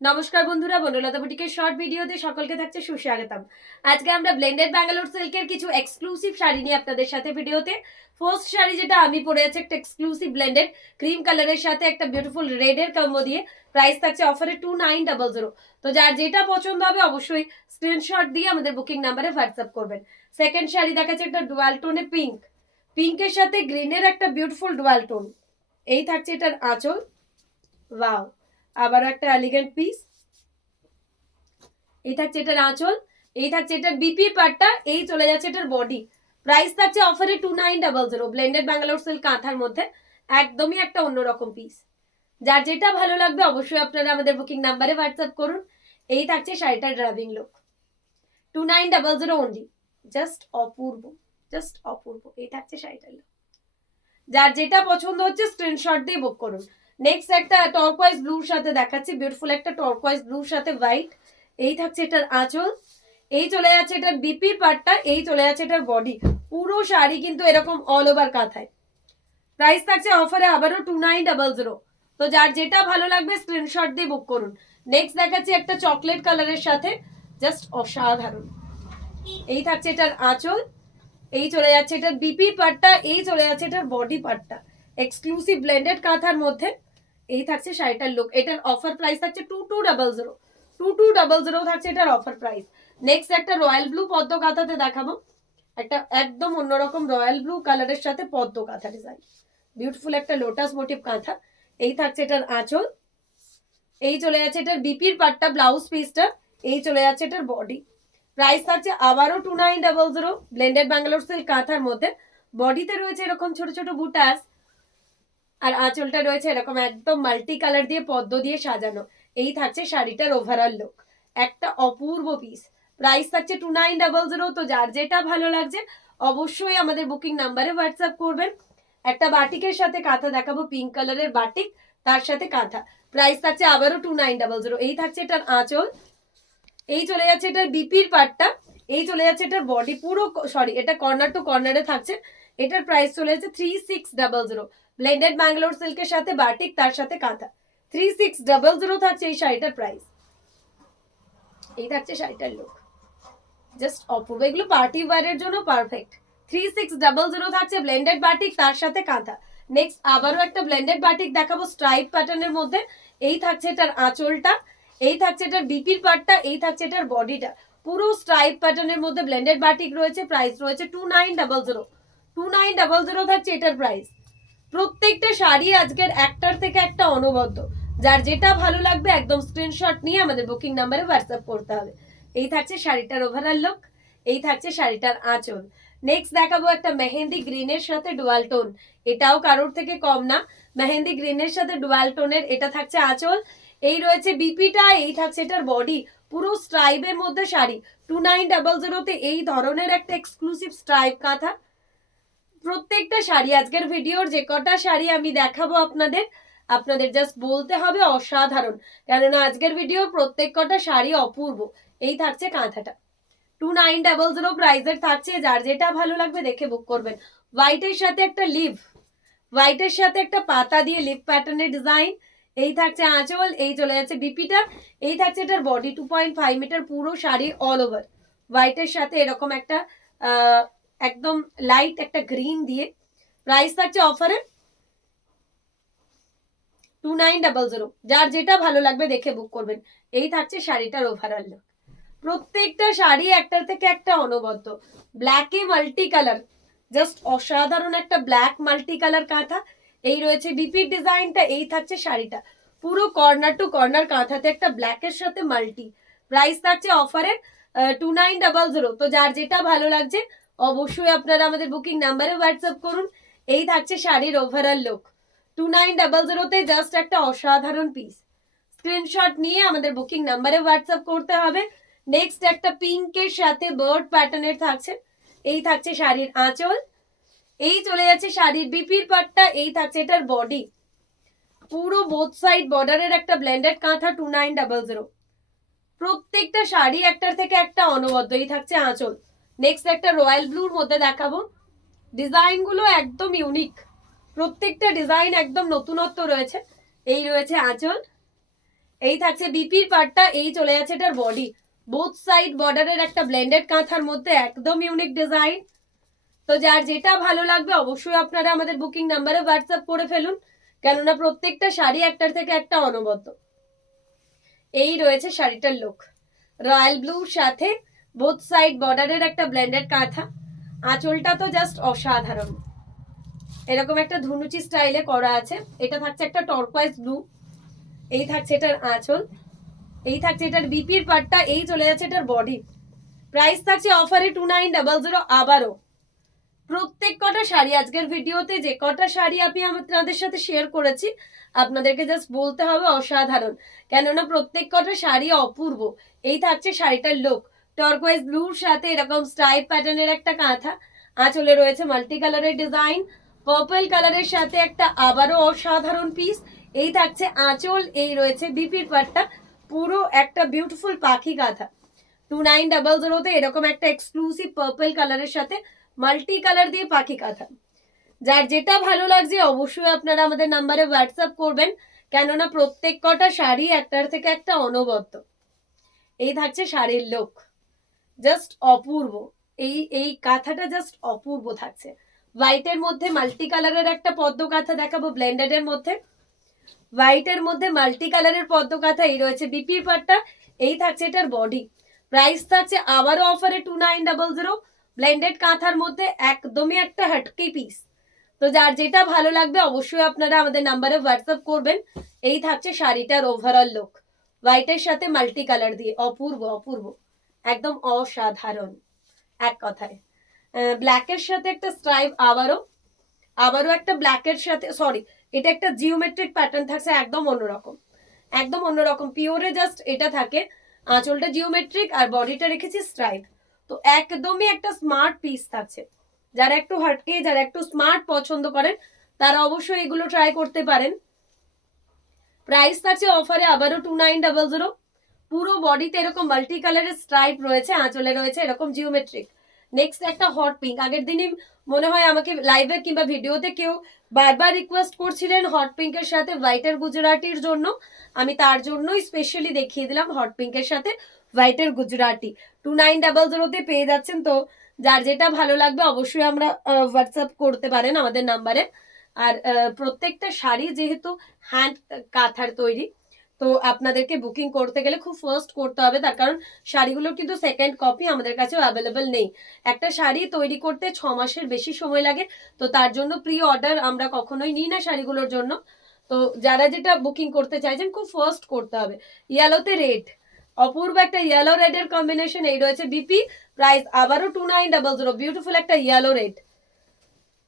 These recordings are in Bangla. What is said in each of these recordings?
নমস্কার বন্ধুরা, বনলতা বুটিকের শর্ট ভিডিওতে সকলকে থাকছে সুস্বাগতম। আজকে আমরা ব্লেন্ডেড ব্যাঙ্গালোর সিল্কের কিছু এক্সক্লুসিভ শাড়ি নিয়ে আপনাদের সাথে ভিডিওতে। ফার্স্ট শাড়ি যেটা আমি পরে আছি একটা এক্সক্লুসিভ ব্লেন্ডেড ক্রিম কালারের সাথে একটা বিউটিফুল রেডের কম্বো দিয়ে। প্রাইস থাকছে অফারে 2900। তো যার যেটা পছন্দ হবে অবশ্যই স্ক্রিনশট দিয়ে আমাদের বুকিং নাম্বারে হোয়াটসঅ্যাপ করবেন। সেকেন্ড শাড়ি দেখাচ্ছে একটা ডুয়াল টোনে পিঙ্ক, পিঙ্কের সাথে গ্রিনের একটা বিউটিফুল ডুয়াল টোন। এই থাকছে এটার আঁচল, ওয়াও, আবার একটা এলিগেন্ট পিস। এই থাকছে এটার আঁচল, এই থাকছে এটার বিপি পাটটা, এই চলে যাচ্ছে এটার বডি। প্রাইস থাকছে অফারে 2900। ব্লেন্ডেড ব্যাঙ্গালোর সিল্ক কাঁথার মধ্যে একদমই একটা অন্যরকম পিস। যার যেটা ভালো লাগবে অবশ্যই আপনারা আমাদের বুকিং নাম্বারে হোয়াটসঅ্যাপ করুন। এই থাকছে শাড়িটার ড্রাইভিং লুক, 2900 অনলি। জাস্ট অপূর্ব, জাস্ট অপূর্ব। এই থাকছে শাড়িটার লুক। যার যেটা পছন্দ হচ্ছে স্ক্রিনশট দিয়ে বুক করুন। নেক্সট একটা টর্কোয়াইজ ব্লুর সাথে দেখাচ্ছি, বিউটিফুল একটা টর্কোয়াইজ ব্লুর সাথে হোয়াইট। এই থাকছে এটার আঁচল, এই চলে যাচ্ছে এটার বিপির পার্টটা, এই চলে যাচ্ছে এটার বডি। পুরো শাড়ি কিন্তু এরকম অল ওভার কাঁথায়। প্রাইস থাকছে অফারে আবারও 2900। তো যার যেটা ভালো লাগবে স্ক্রিনশট দিয়ে বুক করুন। নেক্সট দেখাচ্ছি একটা চকলেট কালারের সাথে, জাস্ট অসাধারণ। এই থাকছে এটার আঁচল, এই চলে যাচ্ছে এটার বিপি পার্টটা, এই চলে যাচ্ছে এটার বডি পার্টটা। এক্সক্লুসিভ ব্লেন্ডেড কাঁথার মধ্যে এই থাকছে শাড়িটার লুক। এটার অফার প্রাইস থাকছে 2200। 2200 থাকছে এটার অফার প্রাইস। নেক্সট একটা রয়্যাল ব্লু পদ্ম কাঁথাতে দেখাবো, একটা একদম অন্যরকম রয়্যাল ব্লু কালারের সাথে পদ্ম কাঁথা ডিজাইন, বিউটিফুল একটা লোটাস মোটিভ কাঁথা। এই থাকছে এটার আঁচল, এই চলে যাচ্ছে এটার বিপির পার্টটা, ব্লাউজ পিসটা, এই চলে যাচ্ছে এটার বডি। প্রাইস থাকছে আবারও 2900। ব্লেন্ডেড ব্যাঙ্গালোর সিল্ক কাঁথার মধ্যে বডিতে রয়েছে এরকম ছোট ছোট বুটাস, আর আঁচলটা রয়েছে এরকম একদম মাল্টি কালার দিয়ে পদ্ম দিয়ে সাজানো। এই থাকছে শাড়িটার ওভারঅল লুক, একটা অপূর্ব পিস। প্রাইস থাকছে 2900। তো যার যেটা ভালো লাগছে অবশ্যই আমাদের বুকিং নাম্বারে হোয়াটসঅ্যাপ করবেন। একটা বাটিকের সাথে কাঁথা দেখাবো, পিঙ্ক কালারের বাটিক, তার সাথে কাঁথা। প্রাইস থাকছে আবারও 2900। এই থাকছে এটার আঁচল, এই চলে যাচ্ছে এটার বিপির পার্টটা, এই চলে যাচ্ছে এটার বডি পুরো, সরি এটা কর্নার টু কর্নারে থাকছে। এটার প্রাইস চলে যাচ্ছে 3600। ব্লেন্ডেড ব্যাঙ্গালোর সিল্কের সাথে বাটিক, তার সাথে কাঁথা, 3600 থাকছে এই শাড়িটার প্রাইস। এই থাকছে শাড়িটার লুক, জাস্ট অপূর্ব। এগুলো পার্টি ওয়্যারের জন্য পারফেক্ট। 3600 থাকছে ব্লেন্ডেড বাটিক, তার সাথে কাঁথা। নেক্সট আবারও একটা ব্লেন্ডেড বাটিক দেখাবো স্ট্রাইপ প্যাটার্নের মধ্যে। এই থাকছে এটার আঁচলটা, এই থাকছে এটার বিপির পার্টটা, এই থাকছে এটার বডিটা। পুরো স্ট্রাইপ প্যাটার্নের মধ্যে ব্লেন্ডেড বাটিক রয়েছে। প্রাইস রয়েছে 2900। 2900 থাকছে এটার প্রাইস। প্রত্যেকটা শাড়ি আজকের একটার থেকে একটা অনবদ্য। যার যেটা ভালো লাগবে একদম স্ক্রিনশট নিয়ে আমাদের বুকিং নাম্বারে হোয়াটসঅ্যাপ করতে হবে। এই থাকছে শাড়িটার ওভারঅল লুক, এই থাকছে শাড়িটার আঁচল। নেক্সট দেখাবো একটা মেহেন্দি গ্রিনের সাথে ডুয়াল টোন, এটাও কারোর থেকে কম না। মেহেন্দি গ্রিনের সাথে ডুয়াল টোনের, এটা থাকছে আঁচল, এই রয়েছে বিপিটা, এই থাকছে এটার বডি। পুরো স্ট্রাইপের মধ্যে শাড়ি। 2900 এই ধরনের একটা এক্সক্লুসিভ স্ট্রাইপ কাঁথা। প্রত্যেকটা শাড়ি আজকের ভিডিওর যে কটা শাড়ি আমি দেখাবো আপনাদের, আপনাদের জাস্ট বলতে হবে অসাধারণ, কেননা আজকের ভিডিওর প্রত্যেক কটা শাড়ি অপূর্ব। এই থাকছে কাঁথাটা, 2900 প্রাইসের থাকছে। যার যেটা ভালো লাগবে দেখে বুক করবেন। হোয়াইটের সাথে একটা লিভ, হোয়াইটের সাথে একটা পাতা দিয়ে লিভ প্যাটার্নের ডিজাইন। এই থাকছে আঁচল, এই চলে যাচ্ছে বিপিটা, এই থাকছে এটার বডি। 2.5 মিটার পুরো শাড়ি অল ওভার হোয়াইটের সাথে এরকম একটা একদম লাইট একটা গ্রিন দিয়ে। প্রাইস থাকছে অফারে 2900। যার যেটা ভালো লাগবে দেখে বুক করবেন। এই থাকছে শাড়িটার ওভারঅল লুক। প্রত্যেকটা শাড়ি একটার থেকে একটা অনবদ্য। ব্ল্যাকে মাল্টি কালার, জাস্ট অসাধারণ একটা ব্ল্যাক মাল্টি কালার কাঁথা। এই রয়েছে বিপির ডিজাইনটা, এই থাকছে শাড়িটা। পুরো কর্নার টু কর্নার কাঁথাতে একটা ব্ল্যাকের সাথে মাল্টি। প্রাইস থাকছে অফারে 2900। তো যার যেটা ভালো লাগছে অবশ্যই আপনারা আমাদের বুকিং নাম্বারে হোয়াটসঅ্যাপ করুন। এই থাকছে শাড়ির ওভারঅল লুক। 2900 জাস্ট একটা অসাধারণ পিস। স্ক্রিনশট নিয়ে আমাদের বুকিং নাম্বারে হোয়াটসঅ্যাপ করতে হবে। নেক্সট একটা পিঙ্কের সাথে বার্ড প্যাটার্নের থাকছে। এই থাকছে শাড়ির আঁচল, এই চলে যাচ্ছে শাড়ির বিপির পাটটা, এই থাকছে এটার বডি। পুরো বোথ সাইড বর্ডারের একটা ব্লেন্ডেড কাঁথা। 2900। প্রত্যেকটা শাড়ি একটার থেকে একটা অনবদ্য। এই থাকছে আঁচল। নেক্সট একটা রয়্যাল ব্লুর মধ্যে দেখাবো, ডিজাইন গুলো একদম ইউনিক, প্রত্যেকটা ডিজাইন একদম নতুনত্ব রয়েছে। এই রয়েছে আঁচল, এই থাকছে বিপির পার্টটা, এই চলে যাচ্ছে এটার বডি। বোথ সাইড বর্ডারের একটা ব্লেন্ডেড কাঁথার মধ্যে একদম ইউনিক ডিজাইন। তো যার যেটা ভালো লাগবে অবশ্যই আপনারা আমাদের বুকিং নাম্বারে হোয়াটসঅ্যাপ করে ফেলুন, কেননা প্রত্যেকটা শাড়ি একটার থেকে একটা অনবদ্য। এই রয়েছে শাড়িটার লুক, রয়্যাল ব্লুর সাথে বোথ সাইড বর্ডারের একটা ব্লেন্ডেড কাঁথা। আঁচলটা তো জাস্ট অসাধারণ, এরকম একটা ধুনুচি স্টাইলে করা আছে। এটা থাকছে একটা টর্কোয়াইজ ব্লু, এই থাকছে এটার আঁচল, এই থাকছে এটার বিপির পার্টটা, এই চলে যাচ্ছে এটার বডি। প্রাইস থাকছে অফারে 2900। আবারও প্রত্যেক কটা শাড়ি আজকের ভিডিওতে যে কটা শাড়ি আমি আপনাদের সাথে শেয়ার করেছি আপনাদেরকে জাস্ট বলতে হবে অসাধারণ, কেননা প্রত্যেক কটা শাড়ি অপূর্ব। এই থাকছে শাড়িটার লুক, টর্কোয়াইজ ব্লুর সাথে এরকম স্ট্রাইপ প্যাটার্নের একটা কাঁথা, আঁচলে রয়েছে মাল্টি কালারের ডিজাইন, পার্পল কালারের সাথে একটা আবারও অসাধারণ পিস। এই থাকছে আঁচল, এই রয়েছে বিপির পাটটা, পুরো একটা বিউটিফুল পাখি কাঁথা। 2900 এরকম একটা এক্সক্লুসিভ পার্পল কালারের সাথে মাল্টি কালার দিয়ে পাখি কাঁথা। যার যেটা ভালো লাগছে অবশ্যই আপনারা আমাদের নাম্বারে হোয়াটসঅ্যাপ করবেন, কেননা প্রত্যেক কটা শাড়ি একটার থেকে একটা অনবদ্য। এই থাকছে শাড়ির লুক, জাস্ট অপূর্ব। এই কাঁথাটা জাস্ট অপূর্ব থাকছে। হোয়াইটের মধ্যে মাল্টি কালারের একটা পদ্ম কাঁথা দেখাবো, ব্লেন্ডেড এর মধ্যে হোয়াইটের মধ্যে মাল্টি কালারের পদ্ম কাঁথা। এই রয়েছে বিপির পাটটা, এই থাকছে এটার বডি। প্রাইস থাকছে আবারও অফারে 2900, ব্লেন্ডেড কাঁথার মধ্যে একদমই একটা হাটকি পিস। তো যার যেটা ভালো লাগবে অবশ্যই আপনারা আমাদের নাম্বারে হোয়াটসঅ্যাপ করবেন। এই থাকছে শাড়িটার ওভারঅল লুক, হোয়াইটের সাথে মাল্টি কালার দিয়ে, অপূর্ব অপূর্ব, একদম অসাধারণ এক কথায়। ব্ল্যাকের সাথে একটা স্ট্রাইপ, আবারও একটা ব্ল্যাকের সাথে, সরি এটা একটা জিওমেট্রিক প্যাটার্ন থাকছে, একদম অন্যরকম, একদম অন্যরকম পিওরে জাস্ট এটা থাকে। আঁচলটা জিওমেট্রিক আর বডিটা রেখেছি স্ট্রাইপ। তো একদমই একটা স্মার্ট পিস থাকছে। যারা একটু হাটকে, যারা একটু স্মার্ট পছন্দ করেন তারা অবশ্যই এগুলো ট্রাই করতে পারেন। প্রাইস থাকছে অফারে আবারও 2900। পুরো বডিতে এরকম মাল্টি কালারের স্ট্রাইপ রয়েছে, আঁচলে রয়েছে এরকম জিওমেট্রিক। নেক্সট একটা হট পিঙ্ক, আগের দিনই মনে হয় আমাকে লাইভে কিংবা ভিডিওতে কেউ বারবার রিকোয়েস্ট করছিলেন হট পিঙ্কের সাথে হোয়াইটের গুজরাটির জন্য, আমি তার জন্যই স্পেশালি দেখিয়ে দিলাম হট পিঙ্কের সাথে হোয়াইটের গুজরাটি। 2900 পেয়ে যাচ্ছেন। তো যার যেটা ভালো লাগবে অবশ্যই আমরা হোয়াটসঅ্যাপ করতে পারেন আমাদের নাম্বারে। আর প্রত্যেকটা শাড়ি যেহেতু হ্যান্ড কাঁথার তৈরি, তো আপনাদেরকে বুকিং করতে গেলে খুব ফার্স্ট করতে হবে, তার কারণ শাড়িগুলোর কিন্তু সেকেন্ড কপি আমাদের কাছেও অ্যাভেলেবেল নেই। একটা শাড়ি তৈরি করতে 6 মাসের বেশি সময় লাগে, তো তার জন্য প্রি অর্ডার আমরা কখনোই নিই না শাড়িগুলোর জন্য। তো যারা যেটা বুকিং করতে চাইছেন খুব ফার্স্ট করতে হবে। ইয়েলোতে রেড, অপূর্ব একটা ইয়েলো রেডের কম্বিনেশন। এই রয়েছে বিপি, প্রাইস আবারও 2900, বিউটিফুল একটা ইয়েলো রেড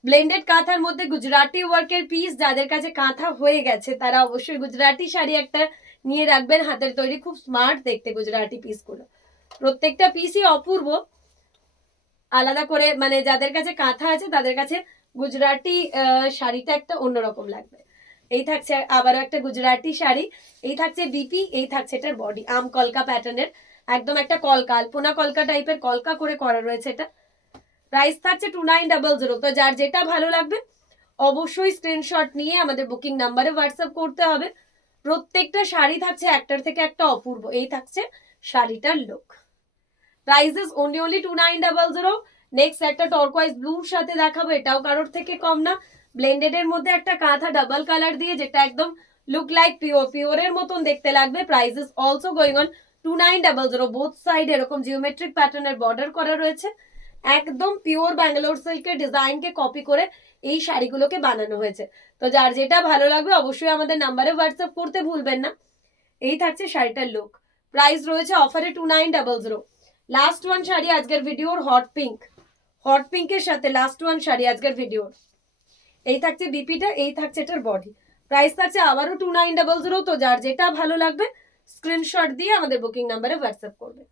ব্লেন্ডেড কাঁথার মধ্যে গুজরাটি ওয়ার্কের পিস। যাদের কাছে কাঁথা হয়ে গেছে তারা অবশ্যই গুজরাটি শাড়ি একটা নিয়ে রাখবেন, হাতের তৈরি, খুব স্মার্ট দেখতে গুজরাটি পিসগুলো। প্রত্যেকটা পিসই অপূর্ব, আলাদা করে মানে যাদের কাছে কাঁথা আছে তাদের কাছে গুজরাটি শাড়িটা একটা অন্যরকম লাগবে। এই থাকছে আবারও একটা গুজরাটি শাড়ি, এই থাকছে বিপি, এই থাকছে এটার বডি, আম কলকা প্যাটার্নের, একদম একটা কলকা, আলপনা কলকা টাইপের কলকা করে করা রয়েছে এটা। প্রাইস থাকছে 2900। তো যার যেটা ভালো লাগবে অবশ্যই স্ক্রিনশট নিয়ে আমাদের বুকিং নাম্বারে হোয়াটসঅ্যাপ করতে হবে। প্রত্যেকটা শাড়ি থাকছে একটার থেকে একটা অপূর্ব। এই থাকছে শাড়িটার লুক, প্রাইসেস অনলি 2900। নেক্সট একটা টর্কোয়াইজ ব্লুর সাথে দেখাবো, এটাও কারোর থেকে কম না। ব্লেন্ডেড এর মধ্যে একটা কাঁথা ডাবল কালার দিয়ে, যেটা একদম লুক লাইক পিওরের মতন দেখতে লাগবে। Prices also going on 2900। Both side এরকম জিওমেট্রিক প্যাটার্নের বর্ডার করা রয়েছে, একদম পিওর ব্যাঙ্গালোর সিল্কের ডিজাইনকে কপি করে এই শাড়িগুলোকে বানানো হয়েছে। তো যার যেটা ভালো লাগবে অবশ্যই আমাদের নাম্বারে হোয়াটসঅ্যাপ করতে ভুলবেন না। এই থাকছে শাড়িটার লুক, প্রাইস রয়েছে অফারে 2900। লাস্ট ওয়ান শাড়ি আজকের ভিডিওর, হট পিঙ্কের সাথে লাস্ট ওয়ান শাড়ি আজকের ভিডিওর। এই থাকছে বিপিটা, এই থাকছে এটার বডি, প্রাইস থাকছে আবারও 2900। তো যার যেটা ভালো লাগবে স্ক্রিনশট দিয়ে আমাদের বুকিং নাম্বারে হোয়াটসঅ্যাপ করবে।